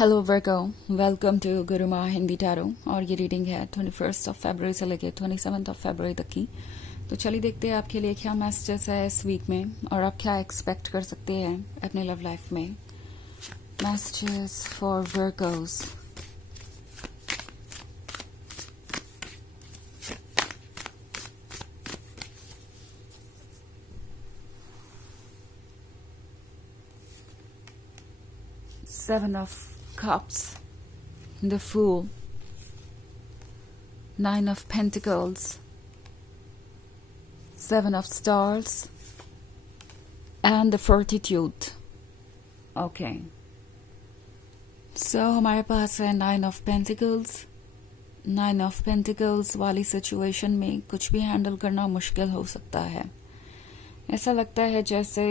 Hello Virgo, welcome to Gurumaa Hindi tarot. और ये reading है 21 फरवरी से लेके 27 फरवरी तक की। तो चलिए देखते हैं आपके लिए क्या मैसेजेस है इस वीक में और आप क्या एक्सपेक्ट कर सकते हैं अपने लव लाइफ में। Messages for Virgo's. Seven of Cups, the Fool, Nine of Pentacles, Seven of Stars, and the Fortitude. Okay. So हमारे पास है Nine of Pentacles. Nine of Pentacles वाली सिचुएशन में कुछ भी हैंडल करना मुश्किल हो सकता है। ऐसा लगता है जैसे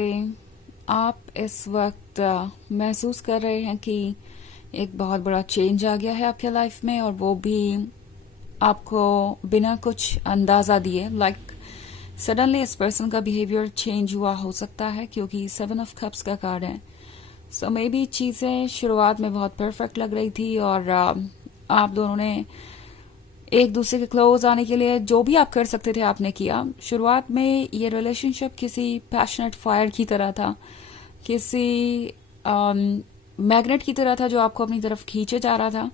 आप इस वक्त महसूस कर रहे हैं कि एक बहुत बड़ा चेंज आ गया है आपके लाइफ में, और वो भी आपको बिना कुछ अंदाजा दिए। लाइक सडनली इस पर्सन का बिहेवियर चेंज हुआ हो सकता है, क्योंकि 7 ऑफ कप्स का कार्ड है। सो मे बी चीजें शुरुआत में बहुत परफेक्ट लग रही थी और आप दोनों ने एक दूसरे के क्लोज आने के लिए जो भी आप कर सकते थे आपने किया। शुरुआत में ये रिलेशनशिप किसी पैशनेट फायर की तरह था, किसी मैग्नेट की तरह था जो आपको अपनी तरफ खींचे जा रहा था,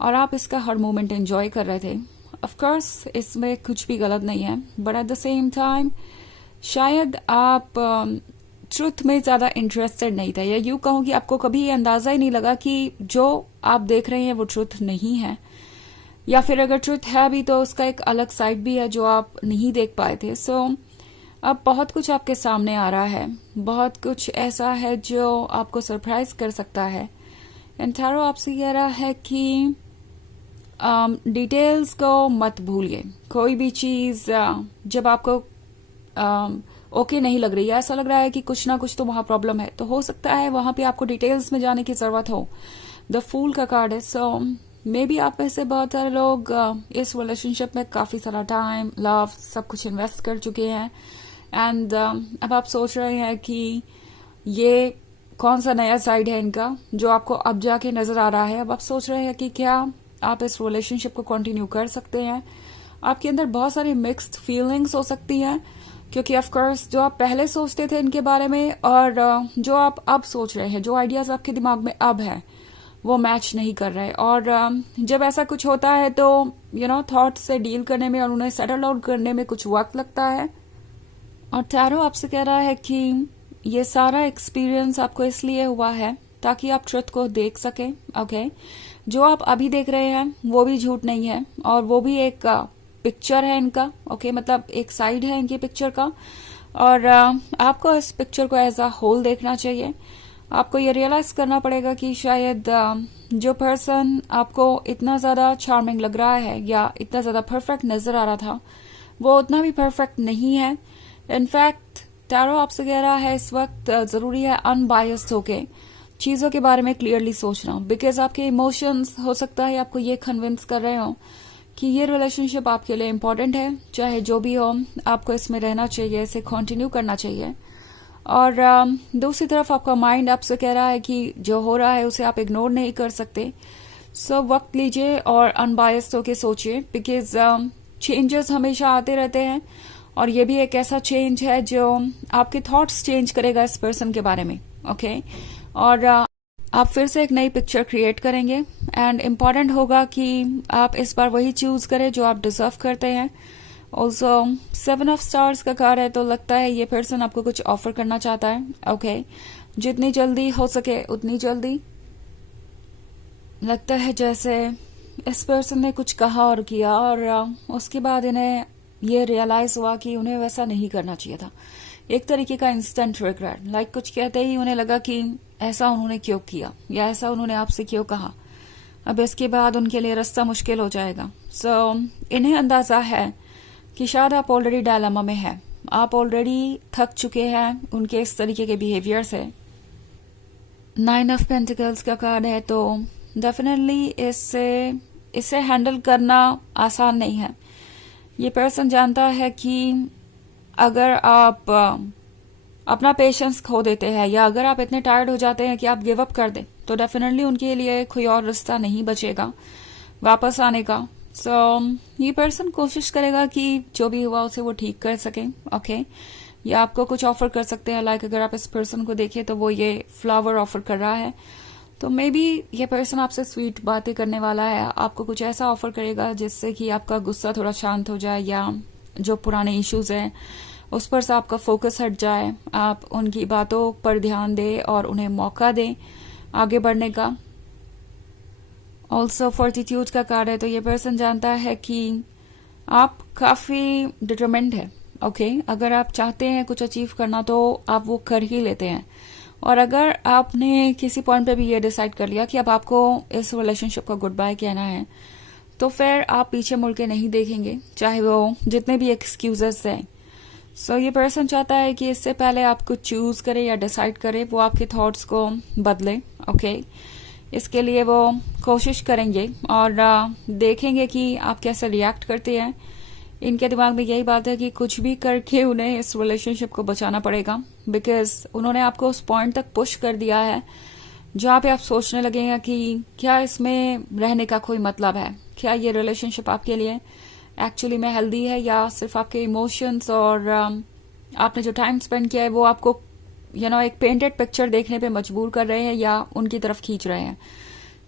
और आप इसका हर मोमेंट एंजॉय कर रहे थे। ऑफ कोर्स इसमें कुछ भी गलत नहीं है, but at the same time शायद आप ट्रुथ में ज्यादा इंटरेस्टेड नहीं थे, या यूं कहूं कि आपको कभी ये अंदाजा ही नहीं लगा कि जो आप देख रहे हैं वो ट्रुथ नहीं है, या फिर अगर ट्रुथ है भी तो उसका एक अलग साइड भी है जो आप नहीं देख पाए थे। सो अब बहुत कुछ आपके सामने आ रहा है, बहुत कुछ ऐसा है जो आपको सरप्राइज कर सकता है। एंड टैरो आपसे कह रहा है कि डिटेल्स को मत भूलिए। कोई भी चीज जब आपको ओके नहीं लग रही है, ऐसा लग रहा है कि कुछ ना कुछ तो वहां प्रॉब्लम है, तो हो सकता है वहां पे आपको डिटेल्स में जाने की जरूरत हो। द फूल का कार्ड है। सो मे बी आप में से बहुत सारे लोग इस रिलेशनशिप में काफी सारा टाइम, लव, सब कुछ इन्वेस्ट कर चुके हैं, एंड अब आप सोच रहे हैं कि ये कौन सा नया साइड है इनका जो आपको अब जाके नजर आ रहा है। अब आप सोच रहे हैं कि क्या आप इस रिलेशनशिप को कंटिन्यू कर सकते हैं। आपके अंदर बहुत सारी मिक्स्ड फीलिंग्स हो सकती हैं, क्योंकि ऑफ कोर्स जो आप पहले सोचते थे इनके बारे में और जो आप अब सोच रहे हैं, जो आइडियाज आपके दिमाग में अब है, वो मैच नहीं कर रहे। और जब ऐसा कुछ होता है तो थॉट्स से डील करने में और उन्हें सेटल आउट करने में कुछ वक्त लगता है। और टैरो आपसे कह रहा है कि ये सारा एक्सपीरियंस आपको इसलिए हुआ है ताकि आप ट्रुथ को देख सके। ओके, जो आप अभी देख रहे हैं वो भी झूठ नहीं है, और वो भी एक पिक्चर है इनका। ओके, मतलब एक साइड है इनकी पिक्चर का, और आपको इस पिक्चर को एज अ होल देखना चाहिए। आपको ये रियलाइज करना पड़ेगा कि शायद जो पर्सन आपको इतना ज्यादा चार्मिंग लग रहा है या इतना ज्यादा परफेक्ट नजर आ रहा था, वो उतना भी परफेक्ट नहीं है। इनफैक्ट टैरो आपसे कह रहा है इस वक्त जरूरी है अनबायस्ड होके चीजों के बारे में क्लियरली सोचना, बिकॉज आपके इमोशंस हो सकता है आपको ये कन्विंस कर रहे हो कि ये रिलेशनशिप आपके लिए इम्पोर्टेंट है। चाहे जो भी हो, आपको इसमें रहना चाहिए, इसे कंटिन्यू करना चाहिए। और दूसरी तरफ आपका माइंड आपसे कह रहा है कि जो हो रहा है उसे आप इग्नोर नहीं कर सकते। सो वक्त लीजिए और अनबायस्ड होके सोचिए, बिकॉज चेंजेस हमेशा आते रहते हैं, और ये भी एक ऐसा चेंज है जो आपके थॉट्स चेंज करेगा इस पर्सन के बारे में। ओके, और आप फिर से एक नई पिक्चर क्रिएट करेंगे, एंड इम्पॉर्टेंट होगा कि आप इस बार वही चूज करें जो आप डिजर्व करते हैं। ऑल्सो 7 ऑफ स्टार्स का कार्ड है, तो लगता है ये पर्सन आपको कुछ ऑफर करना चाहता है। ओके, जितनी जल्दी हो सके उतनी जल्दी। लगता है जैसे इस पर्सन ने कुछ कहा और किया, और उसके बाद इन्हें ये रियलाइज हुआ कि उन्हें वैसा नहीं करना चाहिए था। एक तरीके का इंस्टेंट रिग्रेट, लाइक कुछ कहते ही उन्हें लगा कि ऐसा उन्होंने क्यों किया या ऐसा उन्होंने आपसे क्यों कहा। अब इसके बाद उनके लिए रास्ता मुश्किल हो जाएगा। सो इन्हें अंदाजा है कि शायद आप ऑलरेडी डायलेमा में हैं, आप ऑलरेडी थक चुके हैं उनके इस तरीके के बिहेवियर से। 9 ऑफ पेंटिकल्स का कार्ड है, तो डेफिनेटली इसे हैंडल करना आसान नहीं है। ये पर्सन जानता है कि अगर आप अपना पेशेंस खो देते हैं, या अगर आप इतने टायर्ड हो जाते हैं कि आप गिव अप कर दें, तो डेफिनेटली उनके लिए कोई और रास्ता नहीं बचेगा वापस आने का। ये पर्सन कोशिश करेगा कि जो भी हुआ उसे वो ठीक कर सके। ओके, या आपको कुछ ऑफर कर सकते हैं। लाइक अगर आप इस पर्सन को देखें तो वो ये फ्लावर ऑफर कर रहा है, तो मे बी ये पर्सन आपसे स्वीट बातें करने वाला है, आपको कुछ ऐसा ऑफर करेगा जिससे कि आपका गुस्सा थोड़ा शांत हो जाए, या जो पुराने इश्यूज हैं उस पर से आपका फोकस हट जाए, आप उनकी बातों पर ध्यान दें और उन्हें मौका दें आगे बढ़ने का। ऑल्सो फोर्टिट्यूड का कार्ड है, तो ये पर्सन जानता है कि आप काफी डिटरमेंट है। ओके, अगर आप चाहते हैं कुछ अचीव करना तो आप वो कर ही लेते हैं। और अगर आपने किसी पॉइंट पे भी ये डिसाइड कर लिया कि अब आपको इस रिलेशनशिप को गुड बाय कहना है, तो फिर आप पीछे मुड़ के नहीं देखेंगे, चाहे वो जितने भी एक्सक्यूजेस हैं। ये पर्सन चाहता है कि इससे पहले आप कुछ चूज करें या डिसाइड करें, वो आपके थॉट्स को बदले। ओके, इसके लिए वो कोशिश करेंगे और देखेंगे कि आप कैसे रिएक्ट करते हैं। इनके दिमाग में यही बात है कि कुछ भी करके उन्हें इस रिलेशनशिप को बचाना पड़ेगा, बिकॉज उन्होंने आपको उस पॉइंट तक पुश कर दिया है जहां पे आप सोचने लगेंगे कि क्या इसमें रहने का कोई मतलब है, क्या ये रिलेशनशिप आपके लिए एक्चुअली में हेल्दी है, या सिर्फ आपके इमोशंस और आपने जो टाइम स्पेंड किया है वो आपको एक पेंटेड पिक्चर देखने पे मजबूर कर रहे हैं या उनकी तरफ खींच रहे हैं।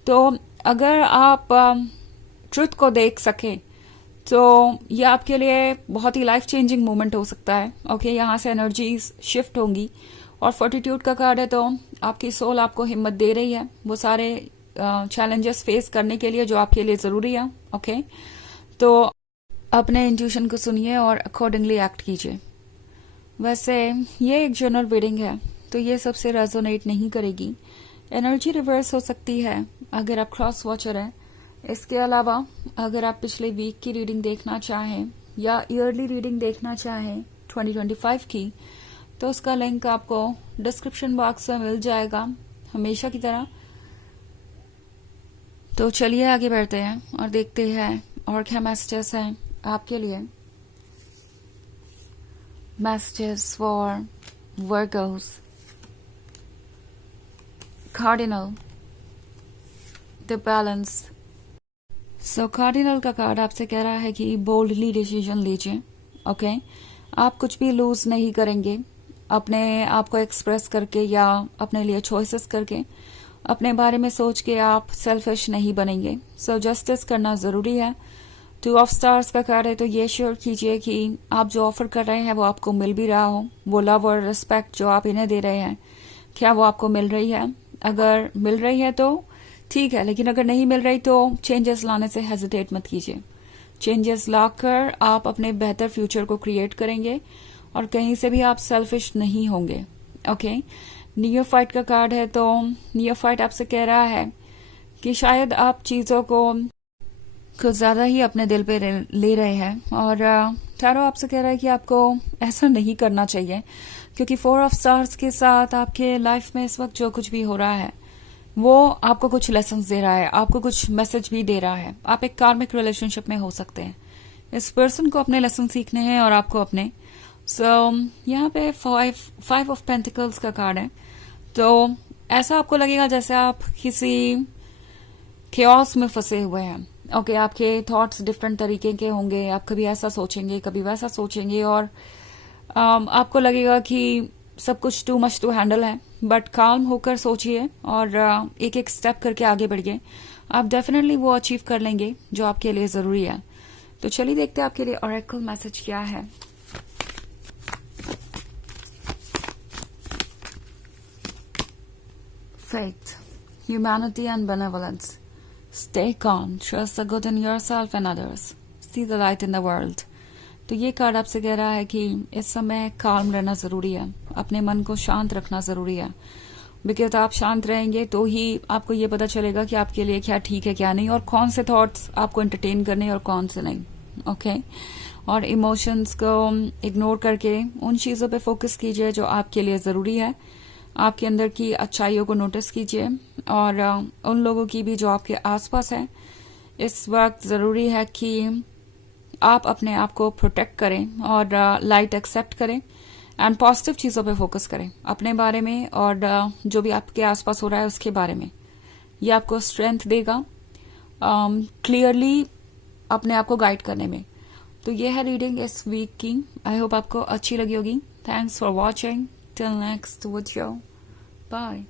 तो अगर आप ट्रुथ को देख सके तो ये आपके लिए बहुत ही लाइफ चेंजिंग मोमेंट हो सकता है। ओके, यहाँ से एनर्जीज शिफ्ट होंगी। और फोर्टिट्यूड का कार्ड है, तो आपकी सोल आपको हिम्मत दे रही है वो सारे चैलेंजेस फेस करने के लिए जो आपके लिए जरूरी है। ओके, तो अपने इंट्यूशन को सुनिए और अकॉर्डिंगली एक्ट कीजिए। वैसे ये एक जनरल रीडिंग है, तो ये सबसे रेजोनेट नहीं करेगी। एनर्जी रिवर्स हो सकती है अगर आप क्रॉस वॉचर हैं। इसके अलावा अगर आप पिछले वीक की रीडिंग देखना चाहें या ईयरली रीडिंग देखना चाहें 2025 की, तो उसका लिंक आपको डिस्क्रिप्शन बॉक्स में मिल जाएगा हमेशा की तरह। तो चलिए आगे बढ़ते हैं और देखते हैं और क्या मैसेजेस हैं आपके लिए। Messages for Virgo's, cardinal, the balance. Cardinal का कार्ड आपसे कह रहा है कि बोल्डली डिसीजन लीजिए। ओके, आप कुछ भी लूज नहीं करेंगे अपने आप को एक्सप्रेस करके या अपने लिए चॉइसेस करके। अपने बारे में सोच के आप सेल्फिश नहीं बनेंगे। जस्टिस करना जरूरी है। 2 ऑफ स्टार्स का कार्ड है, तो ये श्योर कीजिए कि आप जो ऑफर कर रहे हैं वो आपको मिल भी रहा हो। वो लव और रिस्पेक्ट जो आप इन्हें दे रहे हैं, क्या वो आपको मिल रही है? अगर मिल रही है तो ठीक है, लेकिन अगर नहीं मिल रही तो चेंजेस लाने से हेजिटेट मत कीजिए। चेंजेस लाकर आप अपने बेहतर फ्यूचर को क्रिएट करेंगे और कहीं से भी आप सेल्फिश नहीं होंगे। ओके, नियोफाइट का कार्ड है, तो नियोफाइट आपसे कह रहा है कि शायद आप चीजों को कुछ ज्यादा ही अपने दिल पे ले रहे हैं। और टैरो आपसे कह रहा है कि आपको ऐसा नहीं करना चाहिए, क्योंकि 4 ऑफ स्टार्स के साथ आपके लाइफ में इस वक्त जो कुछ भी हो रहा है वो आपको कुछ लेसन्स दे रहा है, आपको कुछ मैसेज भी दे रहा है। आप एक कार्मिक रिलेशनशिप में हो सकते हैं। इस पर्सन को अपने लेसन सीखने हैं और आपको अपने। यहाँ पे 5 ऑफ पेंटिकल्स का कार्ड है, तो ऐसा आपको लगेगा जैसे आप किसी केओस में फंसे हुए हैं। ओके, आपके थॉट्स डिफरेंट तरीके के होंगे, आप कभी ऐसा सोचेंगे कभी वैसा सोचेंगे और आपको लगेगा कि सब कुछ टू मच टू हैंडल है। बट काम होकर सोचिए और एक एक स्टेप करके आगे बढ़िए। आप डेफिनेटली वो अचीव कर लेंगे जो आपके लिए जरूरी है। तो चलिए देखते हैं आपके लिए ऑरेकल मैसेज क्या है। Faith, humanity and benevolence. Stay calm, trust the good in yourself and others. See the light in the world. तो ये कार्ड आपसे कह रहा है कि इस समय काम रहना जरूरी है, अपने मन को शांत रखना जरूरी है। बिकॉज आप शांत रहेंगे तो ही आपको ये पता चलेगा कि आपके लिए क्या ठीक है क्या नहीं, और कौन से थॉट्स आपको एंटरटेन करने और कौन से नहीं। ओके, और इमोशंस को इग्नोर करके उन चीजों पे फोकस कीजिए जो आपके लिए जरूरी है। आपके अंदर की अच्छाइयों को नोटिस कीजिए और उन लोगों की भी जो आपके आसपास है। इस वक्त जरूरी है कि आप अपने आप को प्रोटेक्ट करें और लाइट एक्सेप्ट करें। एंड पॉजिटिव चीजों पे फोकस करें, अपने बारे में और जो भी आपके आसपास हो रहा है उसके बारे में। ये आपको स्ट्रेंथ देगा क्लियरली अपने आप को गाइड करने में। तो ये है रीडिंग इस वीक की। आई होप आपको अच्छी लगी होगी। Thanks for watching. Till next video, bye.